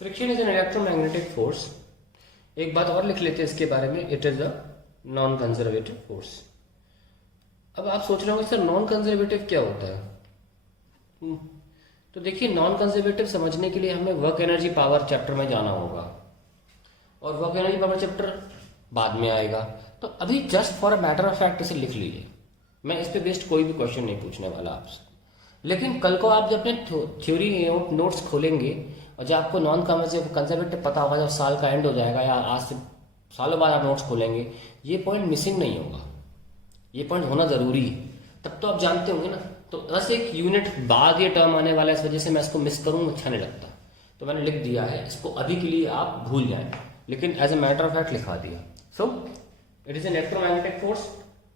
Friction is an electromagnetic force. एक बात और लिख लेते हैं इसके बारे में, it is a non conservative force. अब आप सोच रहे होंगे सर नॉन कंजर्वेटिव क्या होता है? तो देखिए, नॉन कंजर्वेटिव समझने के लिए हमें वर्क एनर्जी पावर चैप्टर में जाना होगा, और वर्क एनर्जी पावर चैप्टर बाद में आएगा। तो अभी just for a matter of fact इसे लिख लीजिए। मैं इस पे बेस्ड कोई भी क्वेश्चन नहीं पूछने वाला आपसे, लेकिन कल को आप जब अपने थ्योरी नोट्स खोलेंगे और जब आपको नॉन कंजर्वेटिव पता होगा, जब साल का एंड हो जाएगा या आज से सालों बाद आप नोट्स खोलेंगे, ये पॉइंट मिसिंग नहीं होगा, ये पॉइंट होना जरूरी है। तब तो आप जानते होंगे ना। तो बस एक यूनिट बाद ये टर्म आने वाला है, इस वजह से मैं इसको मिस करूँ अच्छा नहीं लगता, तो मैंने लिख दिया है। इसको अभी के लिए आप भूल जाएं, लेकिन as a matter of fact लिखा दिया। So it is an electromagnetic force,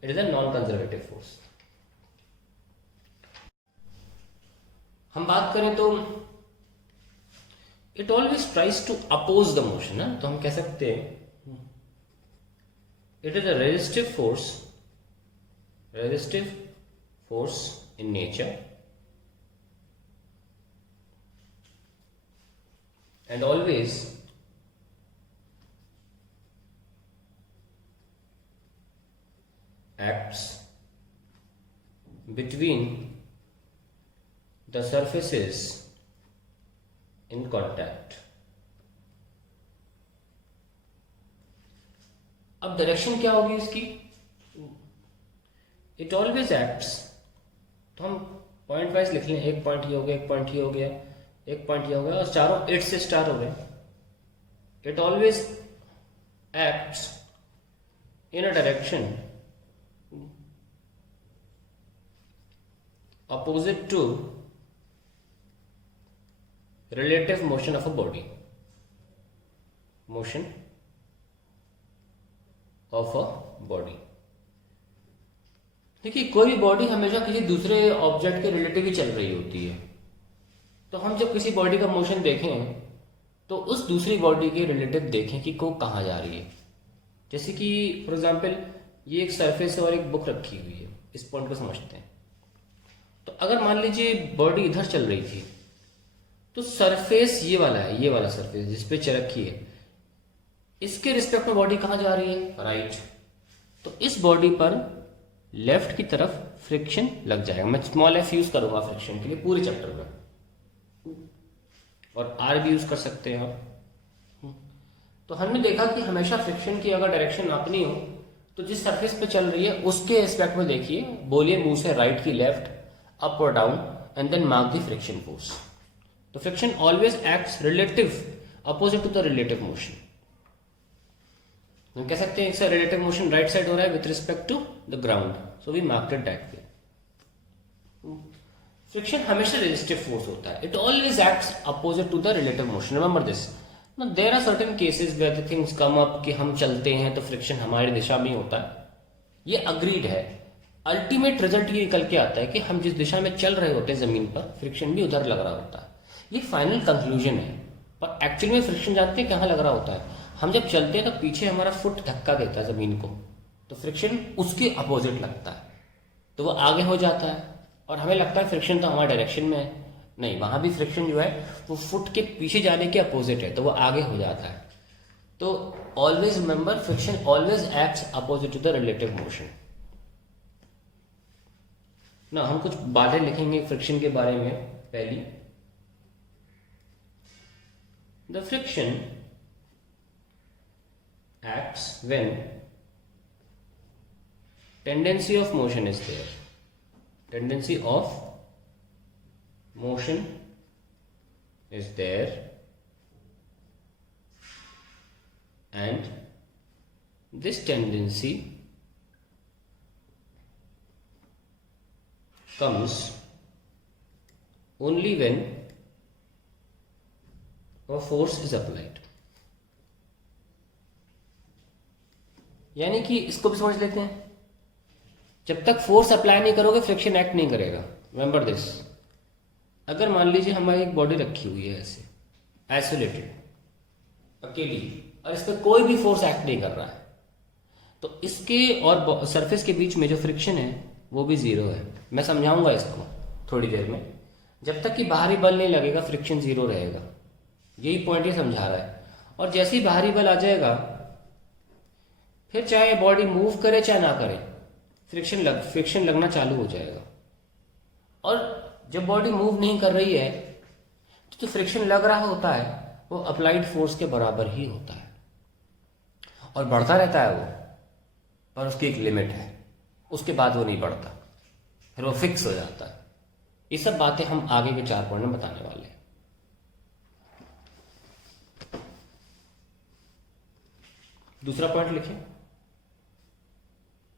it is a non conservative force. हम बात करें तो it always tries to oppose the motion है, तो हम कह सकते हैं it is a resistive force in nature and always acts between the surfaces in contact। अब डायरेक्शन क्या होगी इसकी? इट ऑलवेज एक्ट्स, तो हम पॉइंट वाइज लिख लें। एक पॉइंट ये हो गया, एक पॉइंट ये हो गया, एक पॉइंट ये हो गया, और चारों इट से स्टार्ट हो गए। It always acts in a direction opposite to relative motion of a body, motion of a body। देखिए, कोई भी बॉडी हमेशा किसी दूसरे ऑब्जेक्ट के रिलेटिव ही चल रही होती है। तो हम जब किसी बॉडी का मोशन देखें तो उस दूसरी बॉडी के रिलेटिव देखें कि वो कहाँ जा रही है। जैसे कि फॉर एग्जांपल ये एक सरफेस और एक बुक रखी हुई है, इस पॉइंट को समझते हैं। तो अगर मान लीजिए बॉडी इधर चल रही थी, तो सरफेस ये वाला है, ये वाला सरफेस जिस पे रखी है, इसके रिस्पेक्ट में बॉडी कहाँ जा रही है? राइट। तो इस बॉडी पर लेफ्ट की तरफ फ्रिक्शन लग जाएगा। मैं स्मॉल एफ यूज करूंगा फ्रिक्शन के लिए पूरे चैप्टर में, और आर भी यूज कर सकते हैं आप। तो हमने देखा कि हमेशा फ्रिक्शन की अगर डायरेक्शन नापनी हो तो जिस सरफेस पे चल रही है उसके रिस्पेक्ट में देखिए, बोलिए मुंह से राइट की left, up or down, and then mark the friction force। तो friction always acts relative, opposite to the relative motion। हम कह सकते हैं इसका relative motion राइट साइड हो रहा है with respect to the ground, so we marked it that way। friction हमेशा resistive force होता है, it always acts opposite to the relative motion, remember this। now there are certain cases where the things come up कि हम चलते हैं तो friction हमारी दिशा में होता है, ये agreed है। अल्टीमेट रिजल्ट ये निकल के आता है कि हम जिस दिशा में चल रहे होते हैं जमीन पर, फ्रिक्शन भी उधर लग रहा होता है। ये फाइनल कंक्लूजन है, पर एक्चुअली में फ्रिक्शन जानते हैं कहाँ लग रहा होता है? हम जब चलते हैं तो पीछे हमारा फुट धक्का देता है जमीन को, तो फ्रिक्शन उसके अपोजिट लगता है, तो वो आगे हो जाता है, और हमें लगता है फ्रिक्शन तो हमारे डायरेक्शन में है। नहीं, वहां भी फ्रिक्शन जो है वो फुट के पीछे जाने के अपोजिट है, तो वो आगे हो जाता है। तो always remember, friction always acts opposite to the relative motion ना। हम कुछ बातें लिखेंगे फ्रिक्शन के बारे में। पहली, the friction acts when tendency of motion is there, tendency of motion is there, and this tendency comes only when a force is applied। यानी कि इसको भी समझ लेते हैं, जब तक फोर्स अप्लाई नहीं करोगे फ्रिक्शन एक्ट नहीं करेगा। Remember this. अगर मान लीजिए हमारी एक बॉडी रखी हुई है ऐसे आइसोलेटेड, अकेली, और इस पर कोई भी फोर्स एक्ट नहीं कर रहा है, तो इसके और सरफेस के बीच में जो फ्रिक्शन है वो भी जीरो है। मैं समझाऊंगा इसको थोड़ी देर में। जब तक कि बाहरी बल नहीं लगेगा फ्रिक्शन जीरो रहेगा। यही पॉइंट ये समझा रहा है। और जैसे ही बाहरी बल आ जाएगा, फिर चाहे बॉडी मूव करे चाहे ना करे, फ्रिक्शन लगना चालू हो जाएगा। और जब बॉडी मूव नहीं कर रही है तो जो फ्रिक्शन लग रहा होता है वो अप्लाइड फोर्स के बराबर ही होता है और बढ़ता रहता है वो, पर उसकी एक लिमिट है, उसके बाद वो नहीं बढ़ता, फिर वो फिक्स हो जाता है। ये सब बातें हम आगे के 4 पॉइंट में बताने वाले हैं। दूसरा पॉइंट लिखें,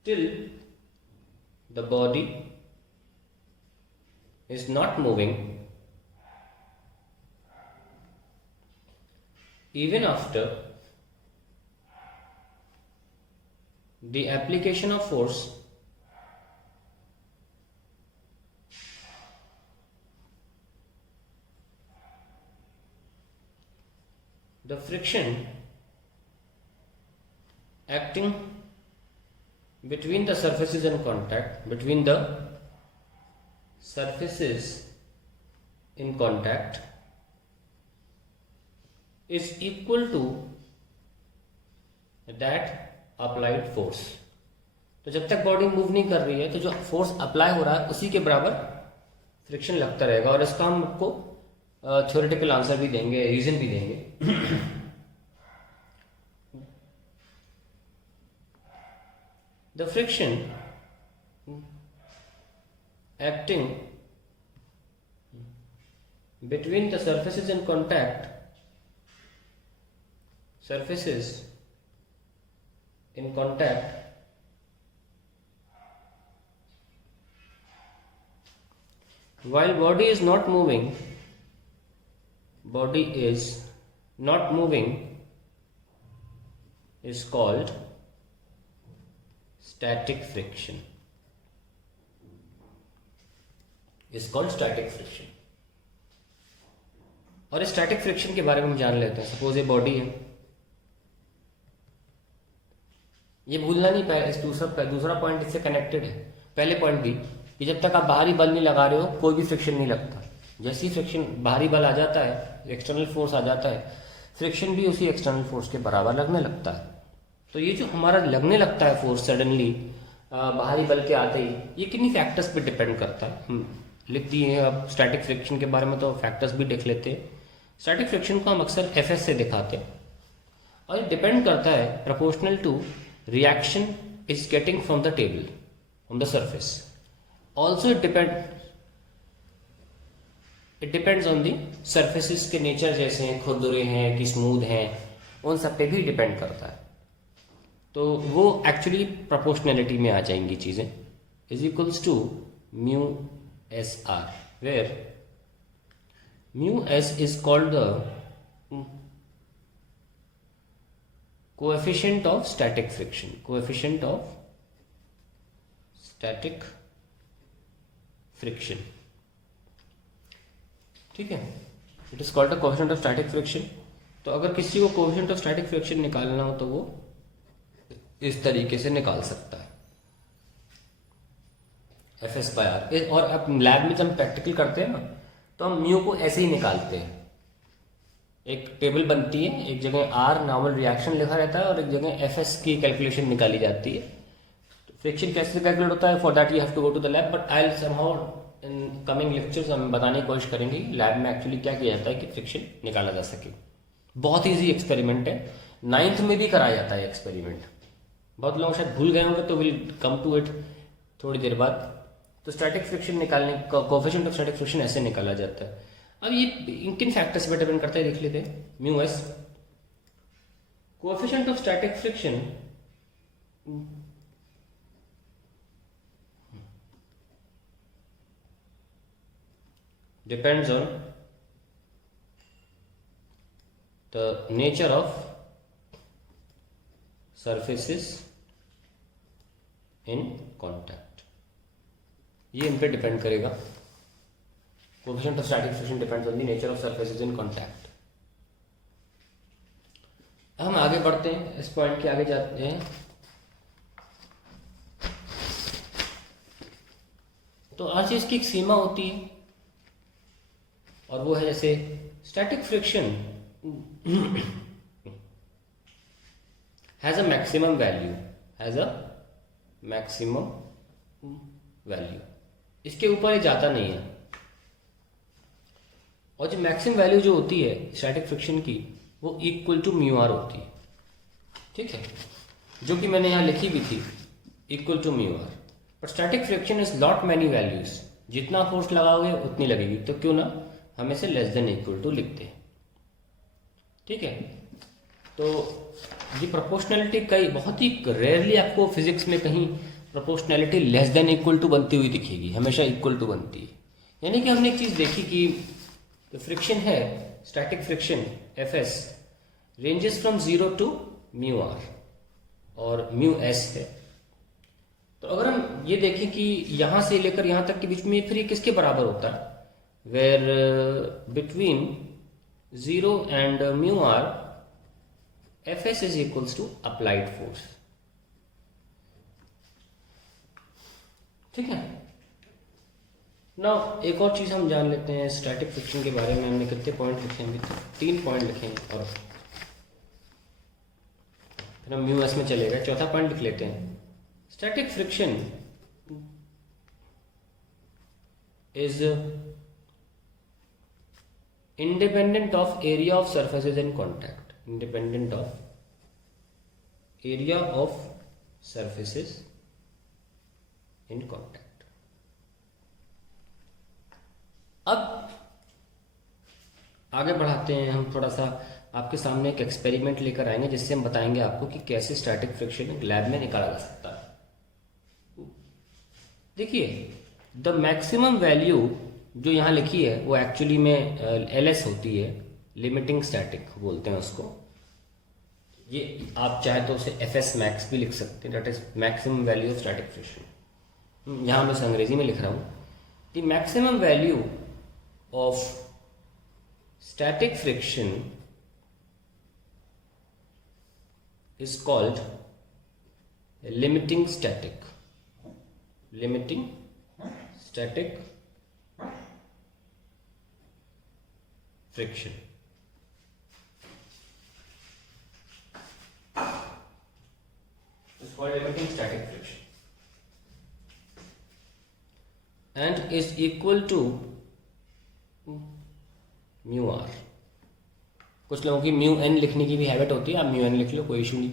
till the body is not moving even after the application of force, the friction acting between the surfaces in contact, is equal to that applied force। तो जब तक बॉडी मूव नहीं कर रही है तो जो फोर्स अप्लाई हो रहा है उसी के बराबर फ्रिक्शन लगता रहेगा। और इसका हम आपको थ्योरेटिकल आंसर भी देंगे, रीजन भी देंगे। The friction acting between the surfaces in contact while body is not moving is called static friction, और स्टैटिक फ्रिक्शन के बारे में हम जान लेते हैं। सपोज ये बॉडी है, ये भूलना नहीं, इस दूसरा पॉइंट इससे कनेक्टेड है। पहले पॉइंट भी कि जब तक आप बाहरी बल नहीं लगा रहे हो कोई भी फ्रिक्शन नहीं लगता। जैसे ही फ्रिक्शन बाहरी बल आ जाता है, एक्सटर्नल फोर्स आ जाता है, फ्रिक्शन भी उसी एक्सटर्नल फोर्स के बराबर लगने लगता है। तो ये जो हमारा लगने लगता है फोर्स सडनली बाहरी बल के आते ही, ये किन्हीं फैक्टर्स पे डिपेंड करता है। हम लिख दिए हैं। अब स्टैटिक फ्रिक्शन के बारे में तो फैक्टर्स भी देख लेते हैं। स्टैटिक फ्रिक्शन को हम अक्सर एफएस से दिखाते हैं और ये डिपेंड करता है proportional to reaction is getting from the table, from the surface. Also it depends on the surfaces के नेचर, जैसे हैं खुरदुरे हैं कि स्मूथ हैं, उन सब पे भी डिपेंड करता है। तो वो एक्चुअली प्रोपोर्शनैलिटी में आ जाएंगी चीज़ें। Is equals to mu S R, where mu S is called the coefficient of static friction, ठीक है। It is called the coefficient of static friction. तो अगर किसी को कोएफिशिएंट ऑफ स्टैटिक फ्रिक्शन निकालना हो तो वो इस तरीके से निकाल सकता है, एफ एस बाय आर। और अब लैब में जब हम प्रैक्टिकल करते हैं ना तो हम म्यू को ऐसे ही निकालते हैं। एक टेबल बनती है, एक जगह आर नॉर्मल रिएक्शन लिखा रहता है और एक जगह एफ एस की कैलकुलेशन निकाली जाती है। तो फ्रिक्शन कैसे कैलकुलेट होता है, for that you have to go to the lab, but I will somehow in coming lectures हम बताने की कोशिश करेंगे लैब में एक्चुअली क्या किया जाता है कि फ्रिक्शन निकाला जा सके। बहुत ईजी एक्सपेरिमेंट है, 9th में भी कराया जाता है एक्सपेरिमेंट। बहुत लोग शायद भूल गए होंगे तो विल कम टू इट थोड़ी देर बाद। तो स्टैटिक फ्रिक्शन निकालने का कोएफिशिएंट ऑफ स्टैटिक फ्रिक्शन ऐसे निकाला जाता है। अब ये किन फैक्टर्स पर डिपेंड करता है देख लेते हैं। Mu S, coefficient of static friction depends on the nature of surfaces in contact। ये इन पे डिपेंड करेगा। Coefficient of static friction depends on the nature of surfaces in contact. हम आगे बढ़ते हैं, इस पॉइंट के आगे जाते हैं। तो हर चीज की एक सीमा होती है और वो है जैसे static friction has a maximum value, has a maximum value, इसके ऊपर ये जाता नहीं है। और जो मैक्सिमम वैल्यू जो होती है स्टैटिक फ्रिक्शन की, वो इक्वल टू म्यू आर होती है, ठीक है, जो कि मैंने यहाँ लिखी भी थी, equal to mu R. But static friction is not many values, जितना फोर्स लगाओगे उतनी लगेगी, तो क्यों ना हम इसे लेस देन इक्वल टू लिखते हैं, ठीक है। तो ये प्रोपोर्शनैलिटी कई बहुत ही रेयरली आपको फिजिक्स में कहीं proportionality less than equal to बनती हुई दिखेगी, हमेशा इक्वल टू बनती है। यानी कि हमने एक चीज़ देखी कि जो फ्रिक्शन है, static friction F S, ranges from 0 to mu R और म्यू एस है। तो अगर हम ये देखें कि यहाँ से लेकर यहाँ तक के बीच में फिर ये किसके बराबर होता है, where between 0 and mu R F S is equals to applied force, ठीक है ना। एक और चीज हम जान लेते हैं स्टैटिक फ्रिक्शन के बारे में। हमने कितने पॉइंट लिखे हैं, अभी 3 पॉइंट लिखे हैं और फिर हम म्यू एस में चले गए। चौथा पॉइंट लिख लेते हैं, static friction is independent of area of surfaces in contact, independent of area of surfaces in contact. अब आगे बढ़ाते हैं हम, थोड़ा सा आपके सामने एक एक्सपेरिमेंट लेकर आएंगे जिससे हम बताएंगे आपको कि कैसे स्टैटिक फ्रिक्शन लैब में निकाला जा सकता है। देखिए, द मैक्सिमम वैल्यू जो यहाँ लिखी है वो एक्चुअली में एलएस होती है, लिमिटिंग स्टैटिक बोलते हैं उसको। ये आप चाहे तो उसे एफ एस मैक्स भी लिख सकते हैं, that is maximum value of static friction. यहाँ मैं अंग्रेजी में लिख रहा हूँ, the maximum value of static friction is called limiting static, limiting static friction। Is called limiting static friction and is equal to mu R. कुछ लोगों की म्यू एन लिखने की भी हैबिट होती है, आप म्यू एन लिख लो, कोई इशू नहीं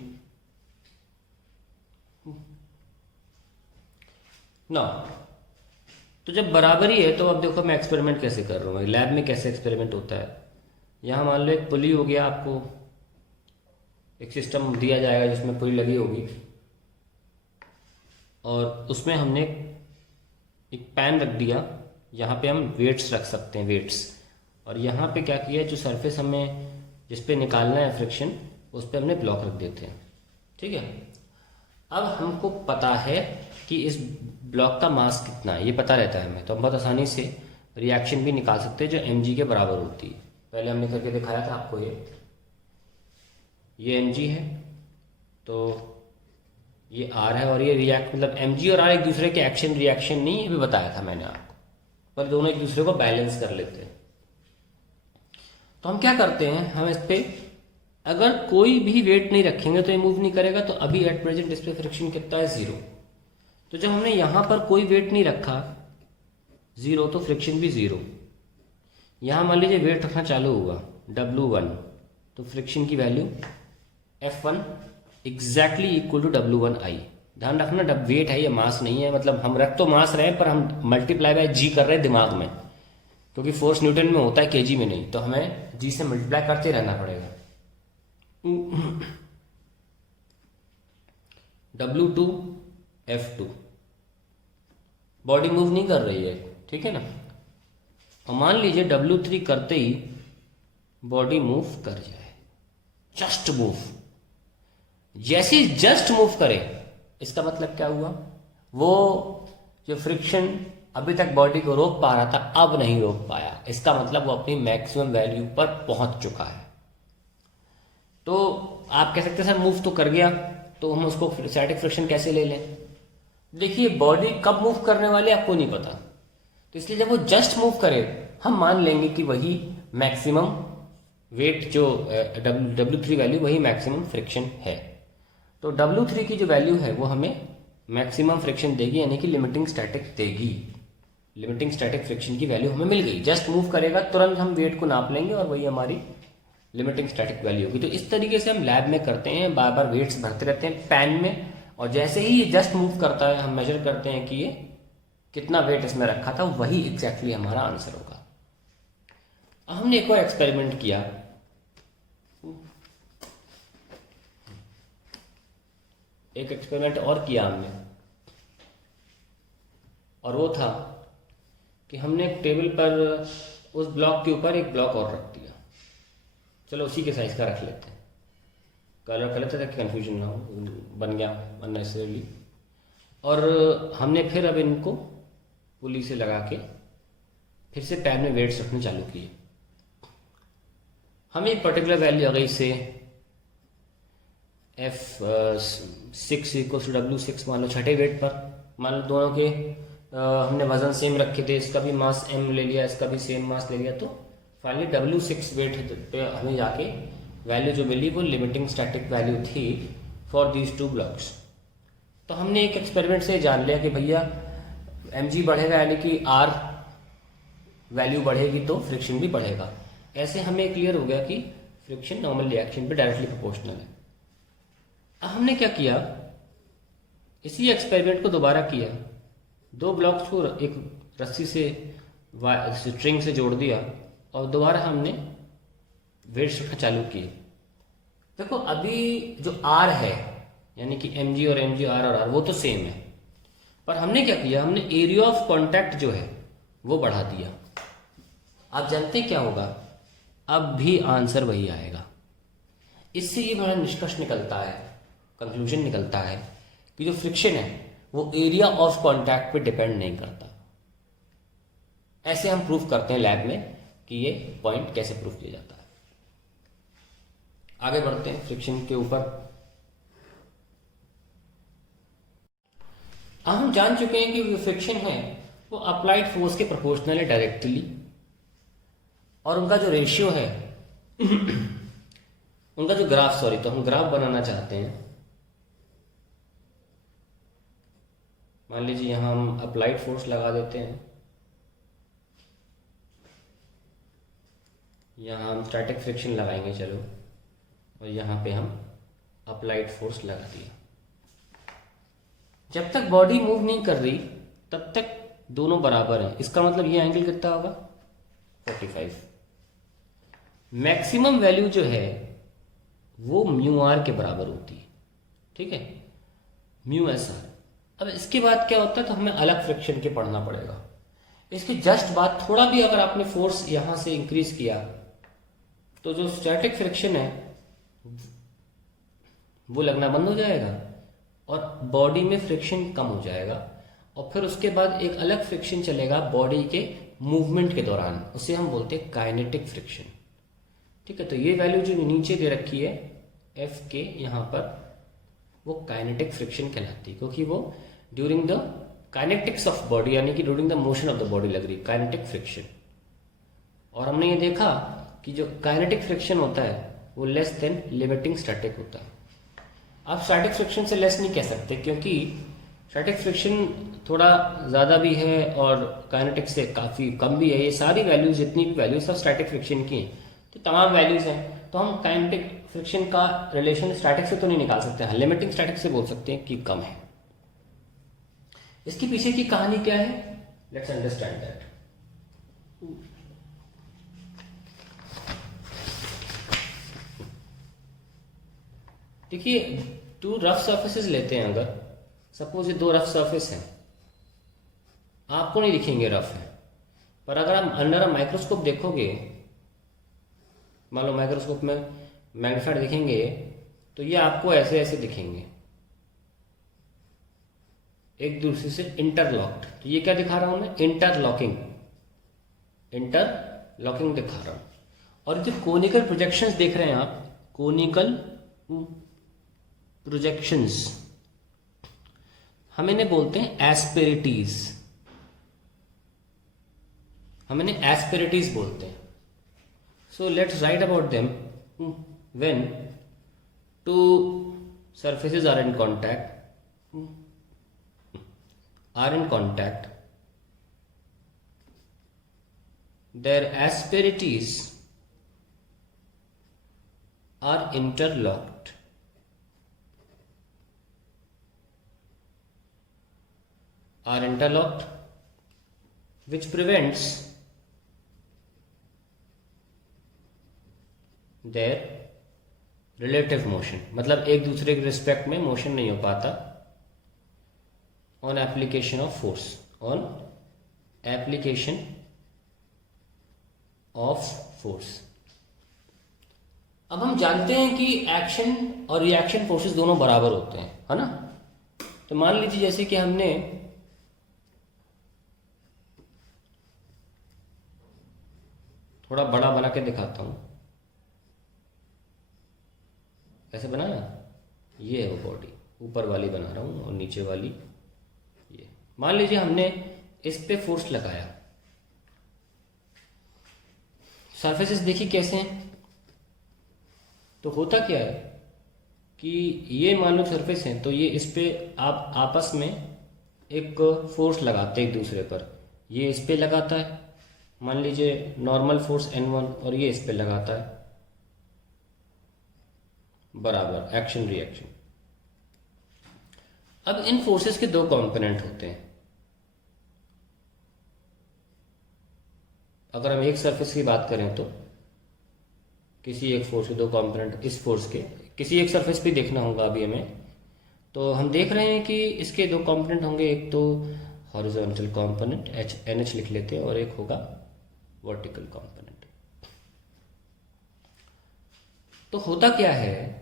ना। तो जब बराबरी है तो अब देखो मैं एक्सपेरिमेंट कैसे कर रहा हूँ, लैब में कैसे एक्सपेरिमेंट होता है। यहाँ मान लो एक पुली हो गया, आपको एक सिस्टम दिया जाएगा जिसमें पुली लगी होगी और उसमें हमने एक पैन रख दिया, यहाँ पे हम वेट्स रख सकते हैं, वेट्स। और यहाँ पे क्या किया, जो सरफेस हमें जिस पे निकालना है फ्रिक्शन, उस पे हमने ब्लॉक रख देते हैं, ठीक है। अब हमको पता है कि इस ब्लॉक का मास कितना है, ये पता रहता है हमें, तो हम बहुत आसानी से रिएक्शन भी निकाल सकते हैं जो mg के बराबर होती है। पहले हमने करके दिखाया था आपको, ये mg है, तो ये r है, और ये रिएक्ट मतलब mg और r एक दूसरे के एक्शन रिएक्शन नहीं, ये भी बताया था मैंने आपको, पर दोनों एक दूसरे को बैलेंस कर लेते हैं। तो हम क्या करते हैं, हम इस पे अगर कोई भी वेट नहीं रखेंगे तो ये मूव नहीं करेगा। तो अभी एट प्रेजेंट इस पे फ्रिक्शन कितना है, 0। तो जब हमने यहां पर कोई वेट नहीं रखा 0, तो फ्रिक्शन भी 0। यहां मान लीजिए वेट रखना चालू हुआ W1, तो फ्रिक्शन की value F1 exactly equal to W1I। ध्यान रखना वेट है, ये मास नहीं है, मतलब हम रख तो मास रहे हैं पर हम मल्टीप्लाई बाय जी कर रहे हैं दिमाग में, क्योंकि फोर्स न्यूटन में होता है केजी में नहीं, तो हमें जी से मल्टीप्लाई करते रहना पड़ेगा। W2 F2, बॉडी मूव नहीं कर रही है, ठीक है ना। और मान लीजिए W3 करते ही बॉडी मूव कर जाए, जस्ट मूव, जैसे जस्ट मूव करे, इसका मतलब क्या हुआ, वो जो फ्रिक्शन अभी तक बॉडी को रोक पा रहा था अब नहीं रोक पाया, इसका मतलब वो अपनी मैक्सिमम वैल्यू पर पहुंच चुका है। तो आप कह सकते हैं सर मूव तो कर गया, तो हम उसको स्टैटिक फ्रिक्शन कैसे ले लें। देखिए, बॉडी कब मूव करने वाली है आपको नहीं पता, तो इसलिए जब वो जस्ट मूव करे हम मान लेंगे कि वही मैक्सिमम वेट जो W3 वैल्यू वही मैक्सिमम फ्रिक्शन है। तो W3 की जो वैल्यू है वो हमें मैक्सिमम फ्रिक्शन देगी, यानी कि लिमिटिंग स्टैटिक देगी। लिमिटिंग स्टैटिक फ्रिक्शन की वैल्यू हमें मिल गई, जस्ट मूव करेगा तुरंत हम वेट को नाप लेंगे और वही हमारी लिमिटिंग स्टैटिक वैल्यू होगी। तो इस तरीके से हम लैब में करते हैं, बार बार वेट्स भरते रहते हैं पैन में, और जैसे ही ये जस्ट मूव करता है हम मेजर करते हैं कि ये कितना वेट इसमें रखा था, वही एग्जैक्टली हमारा आंसर होगा। हमने एक और एक्सपेरिमेंट किया। एक एक्सपेरिमेंट और किया हमने, और वो था कि हमने एक टेबल पर उस ब्लॉक के ऊपर एक ब्लॉक और रख दिया। चलो उसी के साइज का रख लेते हैं, कलर कर लेते ताकि कन्फ्यूजन ना हो, बन गया अननेसेसरली। और हमने फिर अब इनको पुली से लगा के फिर से पैन में वेट्स रखने चालू किए। हमें एक पर्टिकुलर वैल्यू आ गई से F6 इक्वल टू W6 मान लो छठे वेट पर, मान लो दोनों के हमने वजन सेम रखे थे, इसका भी मास m ले लिया, इसका भी सेम मास ले लिया, तो फाइनली W6 वेट पे हमें जाके वैल्यू जो मिली वो लिमिटिंग स्टैटिक वैल्यू थी फॉर दीज टू ब्लॉक्स। तो हमने एक एक्सपेरिमेंट से जान लिया कि भैया mg बढ़ेगा यानी कि r वैल्यू बढ़ेगी तो फ्रिक्शन भी बढ़ेगा। ऐसे हमें क्लियर हो गया कि फ्रिक्शन नॉर्मल रिएक्शन पे डायरेक्टली प्रोपोर्शनल है। अब हमने क्या किया, इसी एक्सपेरिमेंट को दोबारा किया, दो ब्लॉक्स को एक रस्सी से स्ट्रिंग से जोड़ दिया और दोबारा हमने वेट्स रखना चालू किए। देखो अभी जो R है यानी कि mg और mg r और r वो तो सेम है, पर हमने क्या किया, हमने एरिया ऑफ कांटेक्ट जो है वो बढ़ा दिया। आप जानते हैं क्या होगा, अब भी आंसर वही आएगा। इससे ये बड़ा निष्कर्ष निकलता है, कंक्लूजन निकलता है कि जो फ्रिक्शन है वो एरिया ऑफ कांटेक्ट पे डिपेंड नहीं करता। ऐसे हम प्रूफ करते हैं लैब में कि ये पॉइंट कैसे प्रूफ किया जाता है। आगे बढ़ते हैं फ्रिक्शन के ऊपर। हम जान चुके हैं कि जो फ्रिक्शन है वो अप्लाइड फोर्स के प्रोपोर्शनल है डायरेक्टली, और उनका जो रेशियो है उनका जो ग्राफ, तो हम ग्राफ बनाना चाहते हैं। मान लीजिए यहां हम अप्लाइड फोर्स लगा देते हैं, यहां हम स्टैटिक फ्रिक्शन लगाएंगे चलो, और यहां पे हम अप्लाइड फोर्स लगा दिया। जब तक बॉडी मूव नहीं कर रही तब तक दोनों बराबर हैं। इसका मतलब ये एंगल कितना होगा 45। मैक्सिमम वैल्यू जो है वो म्यू आर के बराबर होती है, ठीक है, म्यू एस आर। अब इसके बाद क्या होता है, तो हमें अलग फ्रिक्शन के पढ़ना पड़ेगा। इसके जस्ट बाद थोड़ा भी अगर आपने फोर्स यहां से इंक्रीज किया तो जो स्टैटिक फ्रिक्शन है वो लगना बंद हो जाएगा और बॉडी में फ्रिक्शन कम हो जाएगा, और फिर उसके बाद एक अलग फ्रिक्शन चलेगा बॉडी के मूवमेंट के दौरान, उसे हम बोलते हैं काइनेटिक फ्रिक्शन, ठीक है। तो ये वैल्यू जो नीचे दे रखी है एफ के यहाँ पर, वो काइनेटिक फ्रिक्शन कहलाती है, क्योंकि वो during the kinetics of body यानी कि during the motion of the body लग रही काइनेटिक फ्रिक्शन। और हमने ये देखा कि जो काइनेटिक फ्रिक्शन होता है वो लेस देन लिमिटिंग स्टैटिक होता है। आप स्टैटिक फ्रिक्शन से लेस नहीं कह सकते, क्योंकि स्टैटिक फ्रिक्शन थोड़ा ज़्यादा भी है और काइनेटिक से काफ़ी कम भी है। ये सारी वैल्यूज, जितनी भी वैल्यूज सब स्टैटिक फ्रिक्शन की हैं, तो तमाम वैल्यूज हैं। तो हम काइनेटिक फ्रिक्शन का रिलेशन स्टैटिक से तो नहीं निकाल सकते हैं, लिमिटिंग स्टैटिक से बोल सकते हैं कि कम है। इसके पीछे की कहानी क्या है, लेट्स अंडरस्टैंड दैट। देखिए, टू रफ सरफेसेस लेते हैं, अगर सपोज ये दो रफ सरफेस हैं, आपको नहीं दिखेंगे रफ है, पर अगर आप अंडर अ माइक्रोस्कोप देखोगे, मान लो माइक्रोस्कोप में मैग्नीफाइड दिखेंगे, तो ये आपको ऐसे ऐसे दिखेंगे, एक दूसरे से इंटरलॉक्ड। तो ये क्या दिखा रहा हूं मैं, इंटरलॉकिंग दिखा रहा हूं। और जो कोनिकल प्रोजेक्शंस देख रहे हैं आप, कोनिकल प्रोजेक्शंस हम इन्हें बोलते हैं एस्पेरिटीज, हम इन्हें एस्पेरिटीज बोलते हैं। So let's write about them. When two surfaces are in contact, their asperities are interlocked. Which prevents their relative motion. मतलब एक दूसरे के रिस्पेक्ट में मोशन नहीं हो पाता on application of force. अब हम जानते हैं कि एक्शन और रिएक्शन फोर्सेस दोनों बराबर होते हैं, है ना। तो मान लीजिए जैसे कि हमने थोड़ा बड़ा बना के दिखाता हूं, कैसे बनाया, ये है वो बॉडी, ऊपर वाली बना रहा हूं और नीचे वाली ये। मान लीजिए हमने इस पे फोर्स लगाया, सरफेसेस देखिए कैसे हैं। तो होता क्या है कि ये मान लो सरफेस है, तो ये इस पे आप आपस में एक फोर्स लगाते हैं एक दूसरे पर। ये इस पे लगाता है, मान लीजिए नॉर्मल फोर्स N1, और ये इस पे लगाता है, बराबर एक्शन रिएक्शन। अब इन फोर्सेस के दो कंपोनेंट होते हैं। अगर हम एक सरफेस की बात करें तो किसी एक फोर्स के दो कंपोनेंट, इस फोर्स के किसी एक सरफेस पे देखना होगा अभी हमें। तो हम देख रहे हैं कि इसके दो कंपोनेंट होंगे, एक तो हॉरिजॉन्टल कंपोनेंट NH लिख लेते हैं, और एक होगा वर्टिकल कंपोनेंट। तो होता क्या है,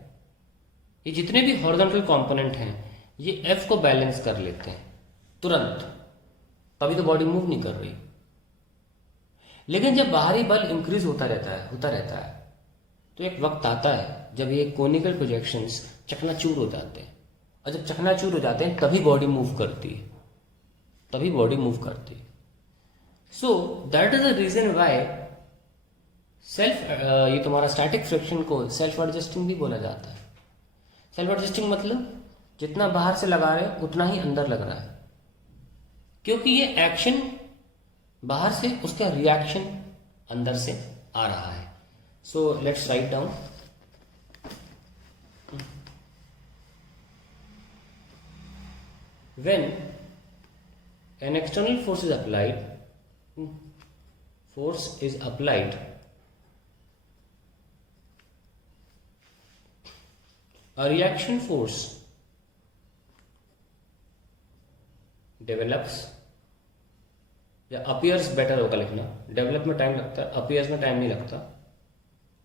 ये जितने भी हॉरिजॉन्टल कंपोनेंट हैं ये F को बैलेंस कर लेते हैं तुरंत, तभी तो बॉडी मूव नहीं कर रही। लेकिन जब बाहरी बल इंक्रीज होता रहता है तो एक वक्त आता है जब ये कोनिकल प्रोजेक्शंस चकनाचूर हो जाते हैं, और जब चकनाचूर हो जाते हैं तभी बॉडी मूव करती है, so that is the reason why ये तुम्हारा स्टैटिक फ्रिक्शन को सेल्फ एडजस्टिंग भी बोला जाता है। सेल्फ एडजस्टिंग मतलब जितना बाहर से लगा रहे हो उतना ही अंदर लग रहा है, क्योंकि ये एक्शन बाहर से, उसका रिएक्शन अंदर से आ रहा है। So let's write down. When an external force is applied, a reaction force develops, या appears बेटर होगा लिखना, डेवलप में टाइम लगता है, appears में टाइम नहीं लगता।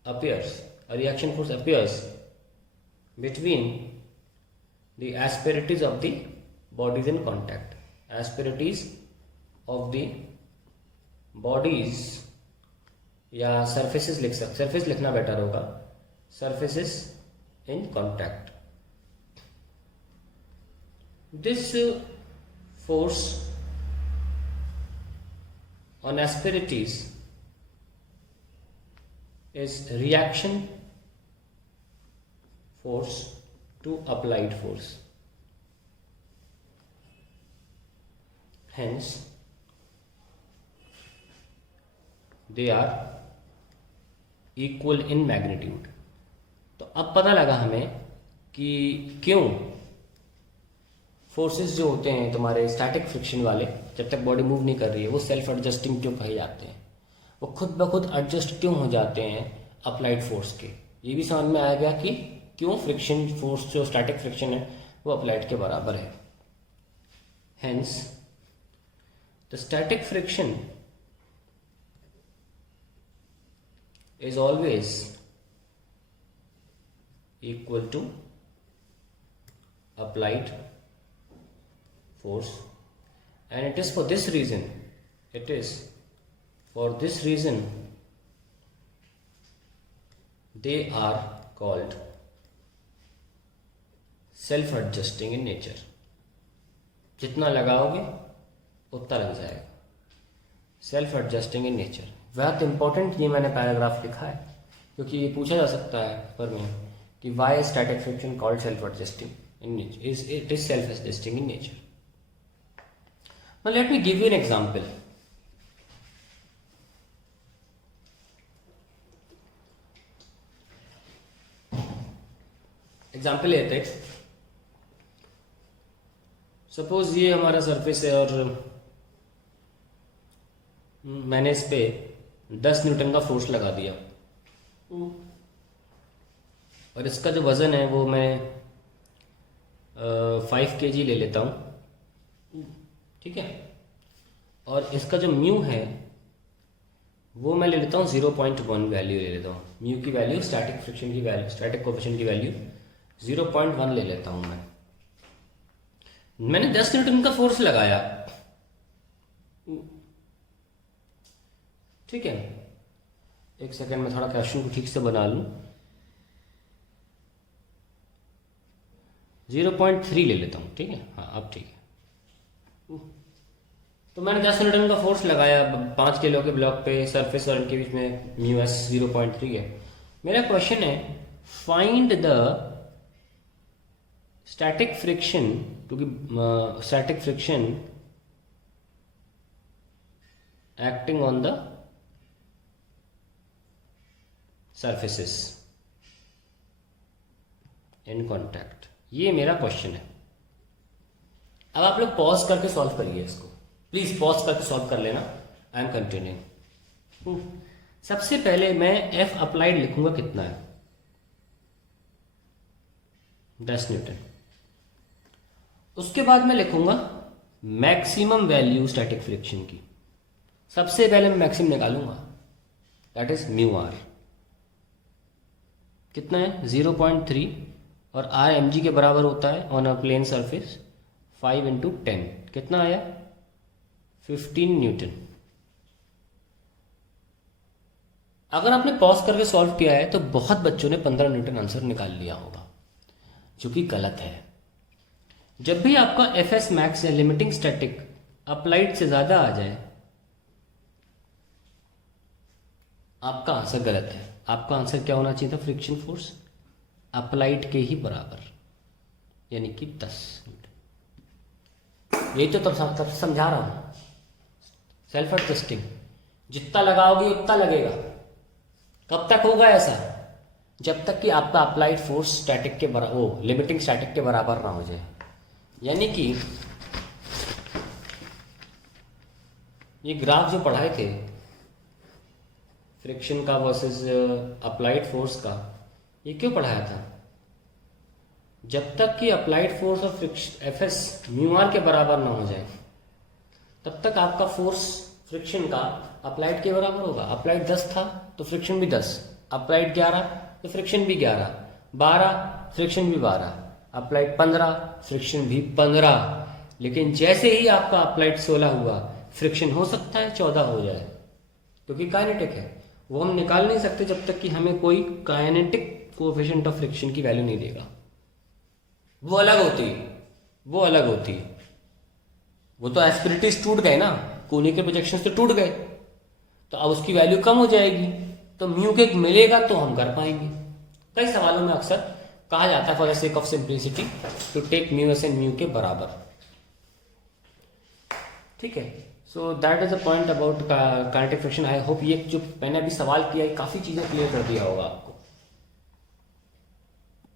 appears, a reaction force appears between the asperities of the bodies in contact. Asperities of the bodies, या surfaces लिख सकते, surface लिखना बेटर होगा, surfaces in contact. This force on asperities is reaction force to applied force. Hence, they are equal in magnitude. तो अब पता लगा हमें कि क्यों फोर्सेस जो होते हैं तुम्हारे स्टैटिक फ्रिक्शन वाले, जब तक बॉडी मूव नहीं कर रही है, वो सेल्फ एडजस्टिंग क्यों कहे जाते हैं, वो खुद ब खुद एडजस्ट क्यों हो जाते हैं अप्लाइड फोर्स के। ये भी समझ में आएगा कि क्यों फ्रिक्शन फोर्स जो स्टैटिक फ्रिक्शन है वो अप्लाइड के बराबर है। Hence the static friction is always equal to applied force, and it is for this reason they are called self adjusting in nature. जितना लगाओगे उतना लग जाएगा, self adjusting in nature, बहुत इंपॉर्टेंट ये मैंने पैराग्राफ लिखा है, क्योंकि ये पूछा जा सकता है पेपर में कि why static friction called self adjusting in nature, it is self adjusting in nature. Now let me give you an example. Example लेते हैं. सपोज ये हमारा सरफेस है और मैंने इस पे 10 न्यूटन का फोर्स लगा दिया और इसका जो वजन है वो मैं 5 kg ले लेता हूँ. ठीक है. और इसका जो म्यू है वो मैं ले लेता हूँ 0.1 वैल्यू ले लेता हूँ. म्यू की वैल्यू, स्टैटिक फ्रिक्शन की वैल्यू, स्टैटिक कोएफिशिएंट की वैल्यू 0.1 ले लेता हूँ मैं. मैंने 10 न्यूटन का फोर्स लगाया. ठीक है. एक सेकेंड में थोड़ा क्वेश्चन को ठीक से बना लूं. 0.3 ले लेता हूँ. ठीक है. हाँ अब ठीक है. तो मैंने 10 न्यूटन का फोर्स लगाया 5 किलो के ब्लॉक पे. सरफेस और इनके बीच में म्यू एस 0.3 है. मेरा क्वेश्चन है फाइंड द स्टैटिक फ्रिक्शन, क्योंकि static friction acting on the surfaces in contact. ये मेरा क्वेश्चन है. अब आप लोग पॉज करके सॉल्व करिए इसको. प्लीज पॉज करके सॉल्व कर लेना. I am continuing. सबसे पहले मैं एफ अप्लाइड लिखूंगा कितना है, 10 न्यूटन. उसके बाद मैं लिखूंगा मैक्सिमम वैल्यू स्टैटिक फ्रिक्शन की. सबसे पहले मैं मैक्सिमम निकालूंगा, दैट इज म्यू आर. कितना है 0.3 और आर एम जी के बराबर होता है ऑन अ प्लेन सरफेस. 5 × 10 कितना आया 15 न्यूटन. अगर आपने पॉज करके सॉल्व किया है तो बहुत बच्चों ने 15 न्यूटन आंसर निकाल लिया होगा, जो कि गलत है. जब भी आपका एफ एस मैक्स या लिमिटिंग स्टैटिक अप्लाइड से ज्यादा आ जाए, आपका आंसर गलत है. आपका आंसर क्या होना चाहिए था, फ्रिक्शन फोर्स अप्लाइड के ही बराबर, यानी कि 10 न्यूटन. यही तो तब समझा रहा हूं. सेल्फ एडजस्टिंग जितना लगाओगे उतना लगेगा. कब तक होगा ऐसा, जब तक कि आपका अप्लाइड फोर्स स्टैटिक के बराबर, लिमिटिंग स्टैटिक के बराबर ना हो जाए. यानी कि ये ग्राफ जो पढ़ाए थे फ्रिक्शन का वर्सेस अप्लाइड फोर्स का, ये क्यों पढ़ाया था, जब तक कि अप्लाइड फोर्स और एफ एस म्यू आर के बराबर ना हो जाए तब तक आपका फोर्स फ्रिक्शन का अप्लाइड के बराबर होगा. अप्लाइड 10 था तो फ्रिक्शन भी 10, अप्लाइड 11 तो फ्रिक्शन भी 11, 12 फ्रिक्शन भी 12, अप्लाइड 15 फ्रिक्शन भी 15. लेकिन जैसे ही आपका अप्लाइड 16 हुआ, फ्रिक्शन हो सकता है 14 हो जाए, क्योंकि काइनेटिक है. वो हम निकाल नहीं सकते जब तक कि हमें कोई काइनेटिक कोएफिशिएंट ऑफ फ्रिक्शन की वैल्यू नहीं देगा. वो अलग होती है, वो अलग होती है. वो तो एस्पिरिटीज टूट गए ना, कोने के प्रोजेक्शन तो टूट गए, तो अब उसकी वैल्यू कम हो जाएगी. तो म्यू के मिलेगा तो हम कर पाएंगे. कई सवालों में अक्सर कहा जाता है for the sake of simplicity to take mu S and mu के बराबर. ठीक है. So that is a point about kinetic friction. I hope ये जो मैंने अभी सवाल किया है काफी चीजें क्लियर कर दिया होगा.